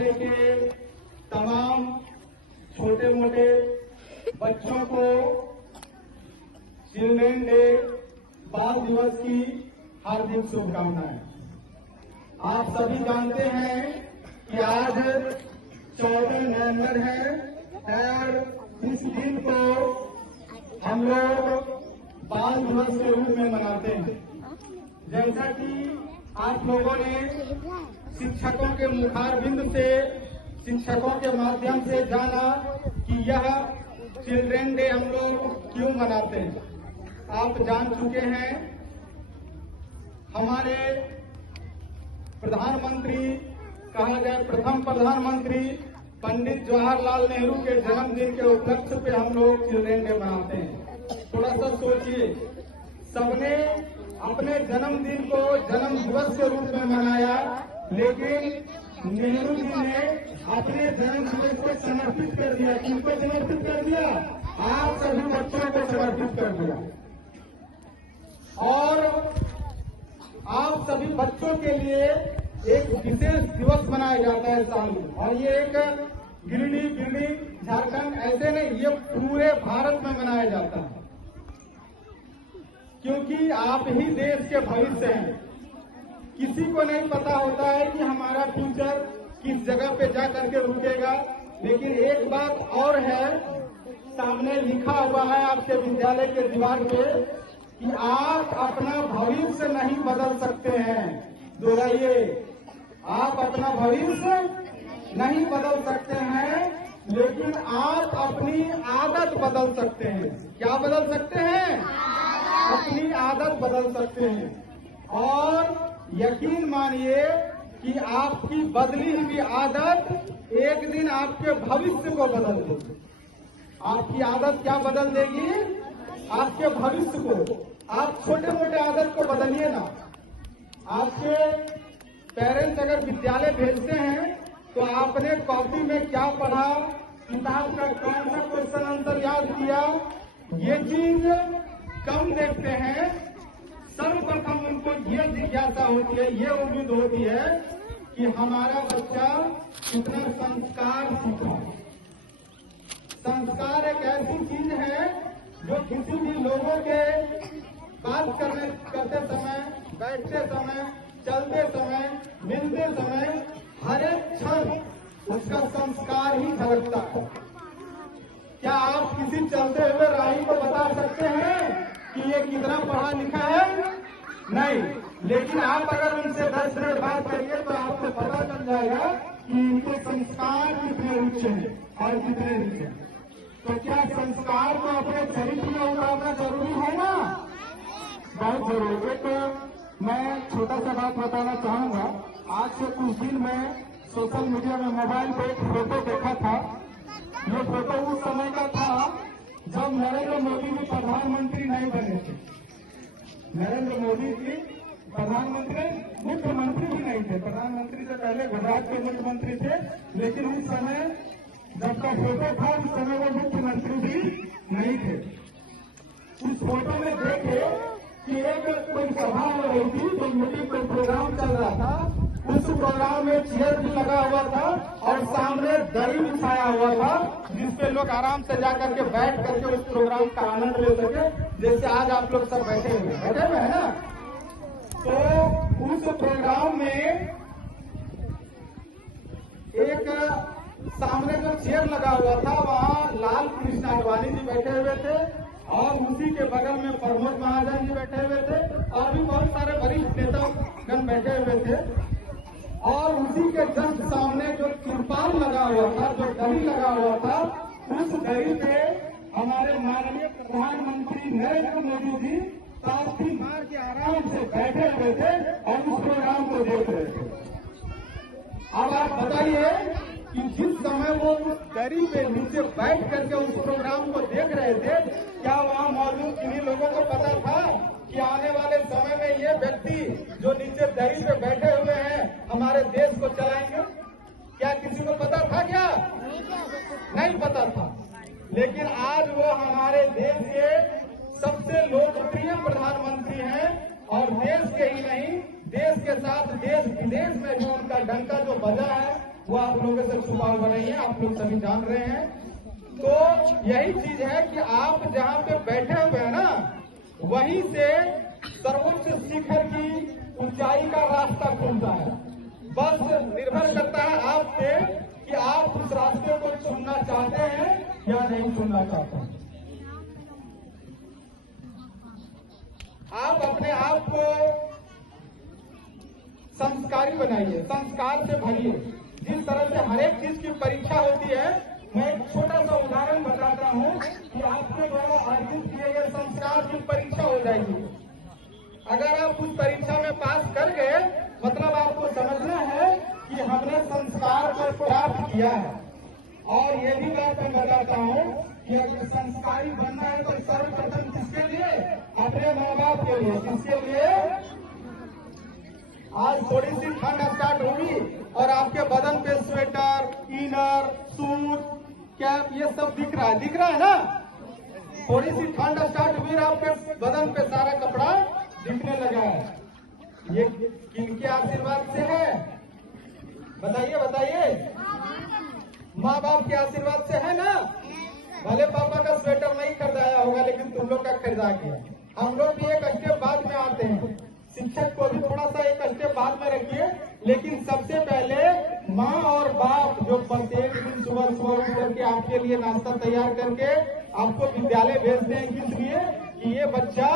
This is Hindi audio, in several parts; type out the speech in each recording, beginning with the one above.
विद्यालय के तमाम छोटे मोटे बच्चों को चिल्ड्रेन डे बाल दिवस की हार्दिक शुभकामनाएं। आप सभी जानते हैं कि आज 14 नवंबर है और इस दिन को हम लोग बाल दिवस के रूप में मनाते हैं। जैसा कि आप लोगों ने शिक्षकों के मुखारबिंद से, शिक्षकों के माध्यम से जाना कि यह चिल्ड्रेन डे हम लोग क्यों मनाते हैं। आप जान चुके हैं हमारे प्रधानमंत्री, कहा जाए प्रथम प्रधानमंत्री पंडित जवाहरलाल नेहरू के जन्मदिन के उपलक्ष्य पे हम लोग चिल्ड्रेन डे मनाते हैं। थोड़ा सा सोचिए, सबने अपने जन्मदिन को जन्म दिवस के रूप में मनाया, लेकिन नेहरू जी ने अपने जन्म दिवस को समर्पित कर दिया। किनको समर्पित कर दिया? आप सभी बच्चों को समर्पित कर दिया। और आप सभी बच्चों के लिए एक विशेष दिवस मनाया जाता है साल में। और ये एक गिरिडीह, झारखंड ऐसे नहीं, ये पूरे भारत में मनाया जाता है, क्योंकि आप ही देश के भविष्य हैं। किसी को नहीं पता होता है कि हमारा फ्यूचर किस जगह पे जा करके रुकेगा, लेकिन एक बात और है, सामने लिखा हुआ है आपके विद्यालय के दीवार पे कि आप अपना भविष्य नहीं बदल सकते हैं। दोहराइए, आप अपना भविष्य नहीं बदल सकते हैं, लेकिन आप अपनी आदत बदल सकते हैं। क्या बदल सकते हैं? अपनी आदत बदल सकते हैं। और यकीन मानिए कि आपकी बदली हुई आदत एक दिन आपके भविष्य को बदल देगी। आपकी आदत क्या बदल देगी? आपके भविष्य को। आप छोटे मोटे आदत को बदलिए ना। आपके पेरेंट्स अगर विद्यालय भेजते हैं तो आपने कॉपी में क्या पढ़ा, किताब का कौन सा क्वेश्चन आंसर याद किया, ये चीज कम देखते हैं। सर्वप्रथम उनको ये जिज्ञासा होती है, ये उम्मीद होती है कि हमारा बच्चा कितना संस्कार सीखा। संस्कार एक ऐसी चीज है जो किसी भी लोगों के बात करते समय, बैठते समय, चलते समय, मिलते समय, हर एक क्षण उसका संस्कार ही झलकता है। क्या आप किसी चलते हुए राही को बता सकते हैं कि ये कितना पढ़ा लिखा है? नहीं। लेकिन आप अगर उनसे 10 मिनट बात करिए तो आपको पता चल जाएगा कि इनके संस्कार कितने ऊंचे हैं और कितने नीचे हैं। तो क्या संस्कार को अपने चरित्र में उतारना जरूरी है ना? बहुत जरूरी है। तो मैं छोटा सा बात बताना चाहूंगा। आज से कुछ दिन में सोशल मीडिया में मोबाइल पे एक फोटो देखा था। ये फोटो उस समय का था जब नरेंद्र मोदी जी प्रधानमंत्री नहीं बने थे। नरेंद्र मोदी जी प्रधानमंत्री, मुख्यमंत्री भी नहीं थे। प्रधानमंत्री से पहले गुजरात के मुख्यमंत्री थे, लेकिन उस समय जब का फोटो था उस समय वो मुख्यमंत्री भी नहीं थे। उस फोटो में देखे कि एक कोई सभा हो रही थी, तो मीटिंग कोई प्रोग्राम चल रहा था। उस प्रोग्राम में चेयर भी लगा हुआ था और सामने दरी बिछाया हुआ था, जिसपे लोग आराम से जाकर के बैठ करके उस प्रोग्राम का आनंद ले सके, जैसे आज आप लोग सब बैठे हुए है ना। तो उस प्रोग्राम में एक सामने जो चेयर लगा हुआ था वहाँ लाल कृष्ण आडवाणी जी बैठे हुए थे और उसी के बगल में प्रमोद महाजन जी बैठे हुए थे और भी बहुत सारे वरिष्ठ नेतागण बैठे हुए थे। और उसी के जस्ट सामने जो तिरपाल लगा हुआ था, जो दरी लगा हुआ था, उस दरी पे हमारे माननीय प्रधानमंत्री नरेंद्र मोदी जी ताशी मार के आराम से बैठे हुए थे और उस प्रोग्राम को देख रहे थे। अब आप बताइए कि जिस समय वो उस दरी पे नीचे बैठ करके उस प्रोग्राम को देख रहे थे, क्या वहाँ मौजूद किन्हीं लोगों को पता था कि आने वाले समय में ये व्यक्ति जो नीचे दरी पे बैठे हुए हैं हमारे देश को चलाएंगे? क्या किसी को पता था? क्या नहीं पता था। लेकिन आज वो हमारे देश के सबसे लोकप्रिय प्रधानमंत्री हैं और देश के ही नहीं, देश के साथ देश विदेश में भी उनका डंका जो बजा है वो आप लोगों से छुपा हुआ नहीं है, आप लोग सभी जान रहे हैं। तो यही चीज है कि आप जहाँ पे बैठे हुए हैं ना, वहीं से सर्वोच्च शिखर की ऊंचाई का रास्ता खुलता है। बस निर्भर करता है आप पे कि आप उस रास्ते को चुनना चाहते हैं या नहीं चुनना चाहते हैं। आप अपने आप को संस्कारी बनाइए, संस्कार से भरिए। जिस तरह से हर एक चीज की परीक्षा होती है, मैं एक छोटा सा उदाहरण बताता हूँ कि आपके द्वारा अर्जित किए गए संस्कार की परीक्षा हो जाएगी। अगर आप उस परीक्षा में पास कर गए, मतलब आपको समझना है कि हमने संस्कार को प्राप्त किया है। और ये भी बात मैं बताता हूँ कि अगर संस्कारी बनना है तो सर्वप्रथम किसके लिए? अपने माँ बाप के लिए। किसके लिए? आज थोड़ी सी ठंड स्टार्ट होगी और आपके बदन पे स्वेटर, इनर, सूट, कैप ये सब दिख रहा है ना? थोड़ी सी ठंड स्टार्ट हुई, आपके बदन पे सारा कपड़ा दिखने लगा है। ये किनके आशीर्वाद से है? बताइए बताइए। माँ बाप के आशीर्वाद से है ना? भले पापा का स्वेटर नहीं खरीदाया होगा, लेकिन तुम लोग का खरीदा गया। हम लोग भी एक स्टेप बाद में आते हैं, शिक्षक को भी थोड़ा सा एक स्टेप बाद में रखिए, लेकिन सबसे पहले माँ और बाप जो प्रत्येक दिन सुबह सुबह उठ करके आपके लिए नाश्ता तैयार करके आपको विद्यालय भेजते हैं, किस लिए? कि ये बच्चा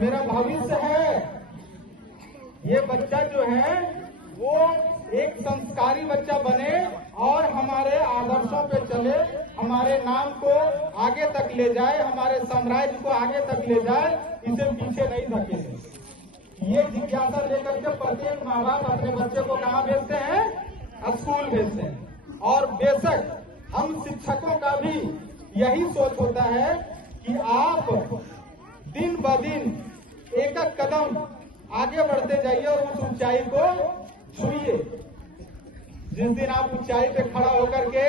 मेरा भविष्य है। ये बच्चा जो है वो एक संस्कारी बच्चा बने और हमारे आदर्शों पे चले, हमारे नाम को आगे तक ले जाए, हमारे साम्राज्य को आगे तक ले जाए, इसे पीछे नहीं धकेले। ये जिज्ञासा लेकर के प्रत्येक माँ बाप अपने बच्चे को कहाँ भेजते हैं? स्कूल भेजते हैं। और बेशक हम शिक्षकों का भी यही सोच होता है कि आप दिन ब दिन एक एक कदम आगे बढ़ते जाइए और उस ऊंचाई को छुइए। जिस दिन आप ऊंचाई पे खड़ा होकर के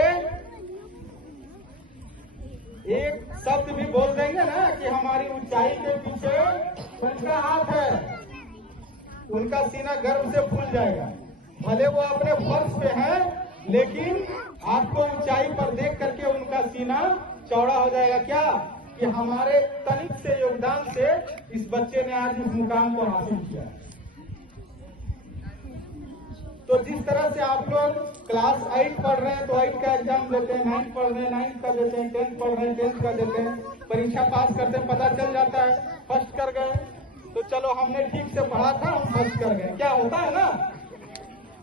एक शब्द भी बोल देंगे ना कि हमारी ऊंचाई के पीछे उनका हाथ है, उनका सीना गर्व से फूल जाएगा। भले वो अपने फर्श पे है, लेकिन आपको ऊंचाई पर देख करके उनका सीना चौड़ा हो जाएगा। क्या? कि हमारे तनिक से योगदान से इस बच्चे ने आज इस मुकाम को हासिल किया। तो जिस तरह से आप लोग क्लास 8 पढ़ रहे हैं तो 8 का एग्जाम देते हैं, 9 पढ़ रहे हैं 9 का देते हैं, 10 पढ़ रहे हैं 10 का देते हैं, परीक्षा पास करते हैं, पता चल जाता है फर्स्ट कर गए तो चलो हमने ठीक से पढ़ा था, हम फर्स्ट कर गए। क्या होता है ना,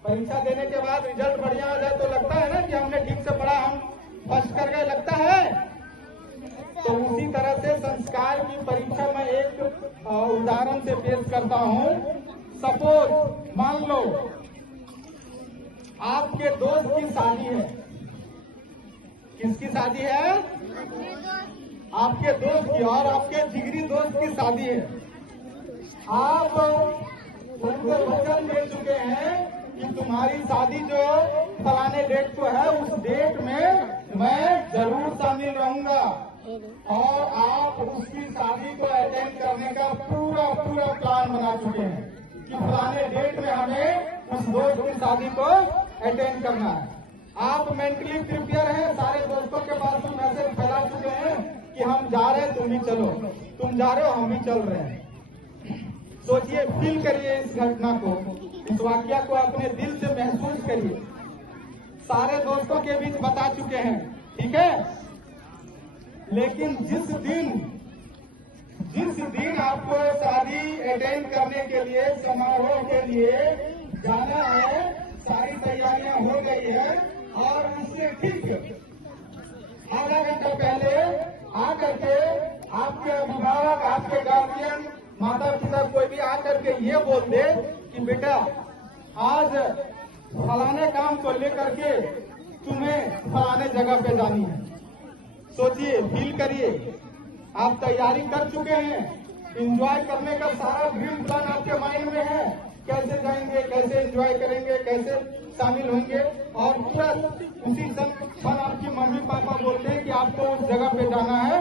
परीक्षा देने के बाद रिजल्ट बढ़िया आ जाए तो लगता है ना कि हमने ठीक से पढ़ा, हम फर्स्ट कर गए, लगता है। तो उसी तरह से संस्कार की परीक्षा में एक उदाहरण से पेश करता हूँ। सपोज मान लो आपके दोस्त की शादी है। किसकी शादी है? आपके दोस्त की, और आपके जिगरी दोस्त की शादी है। आप उनको वचन दे चुके हैं कि तुम्हारी शादी जो फलाने डेट को है, उस डेट में मैं जरूर शामिल रहूंगा, और आप उसकी शादी को अटेंड करने का पूरा प्लान बना चुके हैं कि फलाने डेट में हमें उस दोस्त की शादी को अटेंड करना है। आप मेंटली प्रिपेयर हैं, सारे दोस्तों के पास भी मैसेज फैला चुके हैं कि हम जा रहे हैं, तुम भी चलो, तुम जा रहे हो हम भी चल रहे हैं। सोचिए, फील करिए इस घटना को, इस वाकया को अपने दिल से महसूस करिए। सारे दोस्तों के बीच बता चुके हैं, ठीक है। लेकिन जिस दिन आपको शादी अटेंड करने के लिए, समारोह के लिए जाना है, सारी तैयारियां हो गई है, और उससे ठीक आधा घंटा पहले आकर के आपके अभिभावक, आपके गार्जियन, माता पिता कोई भी आकर के ये बोल दे कि बेटा आज फलाने काम को लेकर के तुम्हें फलाने जगह पे जानी है। सोचिए, फील करिए, आप तैयारी कर चुके हैं, एंजॉय करने का सारा ड्रीम प्लान आपके माइंड में है, कैसे जाएंगे, कैसे एंजॉय करेंगे, कैसे शामिल होंगे, और पूरा उसी क्षण आपकी मम्मी पापा बोलते हैं कि आपको उस जगह पे जाना है।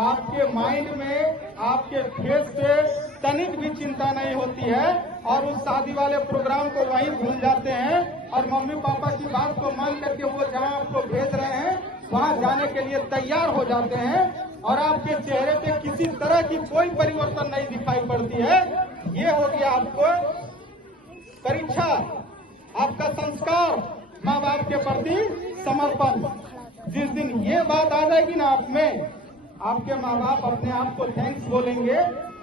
आपके माइंड में, आपके फेस पे तनिक भी चिंता नहीं होती है और उस शादी वाले प्रोग्राम को वहीं भूल जाते हैं और मम्मी पापा की बात को मान करके वो जहां आपको भेज रहे हैं वहां जाने के लिए तैयार हो जाते हैं और आपके चेहरे पे किसी तरह की कोई परिवर्तन नहीं दिखाई पड़ती है। ये हो गया आपको परीक्षा, आपका संस्कार, माँ बाप के प्रति समर्पण। जिस दिन ये बात आ जाएगी ना आप में, आपके माँ बाप अपने आप को थैंक्स बोलेंगे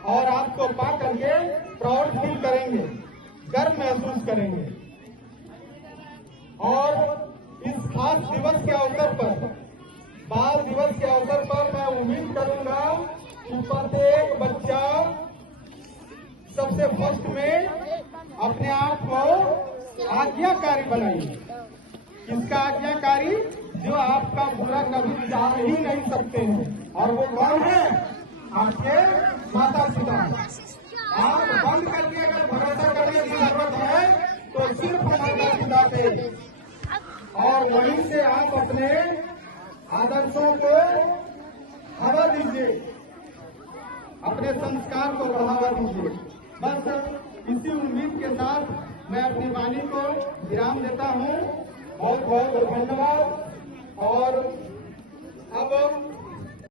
और आपको पा करके प्राउड फील करेंगे, गर्व महसूस करेंगे। और इस खास दिवस के अवसर पर, बाल दिवस के अवसर पर मैं उम्मीद करूंगा कि प्रत्येक बच्चा सबसे फर्स्ट में अपने आप को आज्ञाकारी बनाइए। किसका आज्ञाकारी? जो आपका बुरा कभी चाह ही नहीं सकते हैं। और वो कौन है? आपके माता पिता। आप बंद करके अगर भरोसा करने की जरूरत है तो सिर्फ माता पिता पे, और वहीं से आप अपने आदर्शों को हवा दीजिए, अपने संस्कार को बढ़ावा दीजिए। बस इसी उम्मीद के साथ मैं अपनी वाणी को विराम देता हूँ। बहुत बहुत धन्यवाद। और अब